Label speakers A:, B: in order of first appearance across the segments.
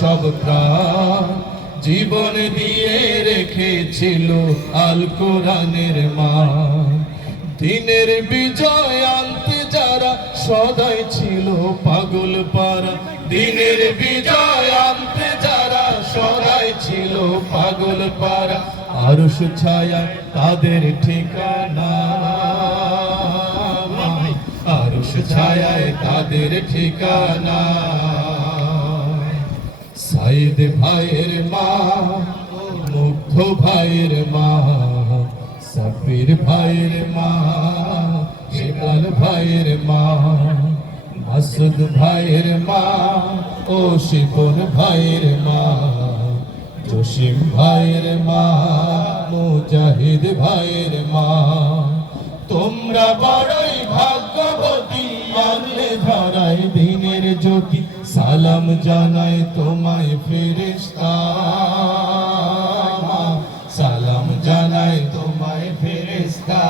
A: সব প্রাণ জীবন দিয়ে রেখেছিল আল কোরআনের মা দিনের বিজয় আনতে যারা সদাই ছিল পাগল পারা। দিনের বিজয় আনতে যারা সদাই ছিল পাগল পারা। আরশ ছায়া তাদের ঠিকানা ছায়ায় তাদের ঠিকানা। সাইদ ভাইয়ের মা, মুগ্ধ ভাইয়ের মা সাফির ভাইয়ের মা শিকাল ভাইয়ের মা, মাসুদ ভাইয়ের মা ও শিপন ভাইয়ের মা, জসিম ভাইয়ের মা, মুজাহিদ ভাইয়ের মা। তোমরা বড়ই জ্যোতি সালাম জানাই তোমায় ফেরেশতা? সালাম জানাই তোমায় ফেরেশতা।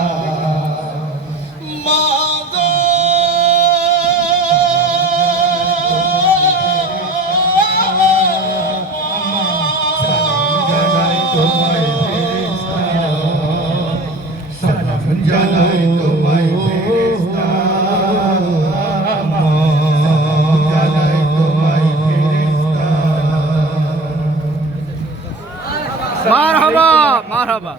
A: জানাই তোমায়
B: মারহাবা মারহাবা।